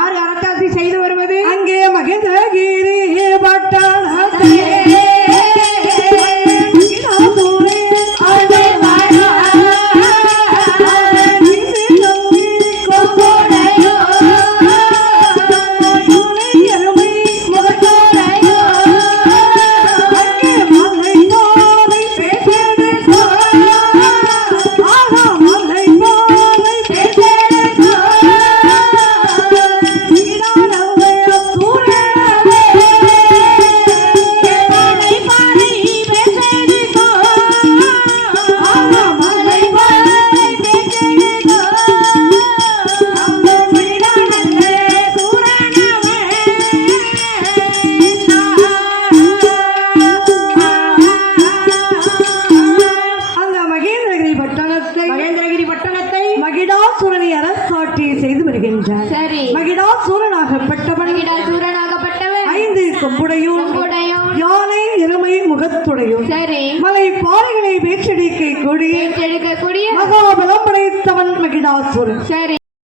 யார் அரசாட்சி செய்து வருவது? அங்கே மகேந்திரகிரி பட்டணத்தை மகிடாசுரனை அரசாட்சி செய்து வருகின்றார். சரி. மகிடாசுரனாகப்பட்டவன் 5 கொம்புடையும் யானை எருமை முகத்துடையும் சரி மலை பாறைகளை வேற்றெடுக்க கூடிய மகாபலம் படைத்தவன் மகிடாசுரன். சரி.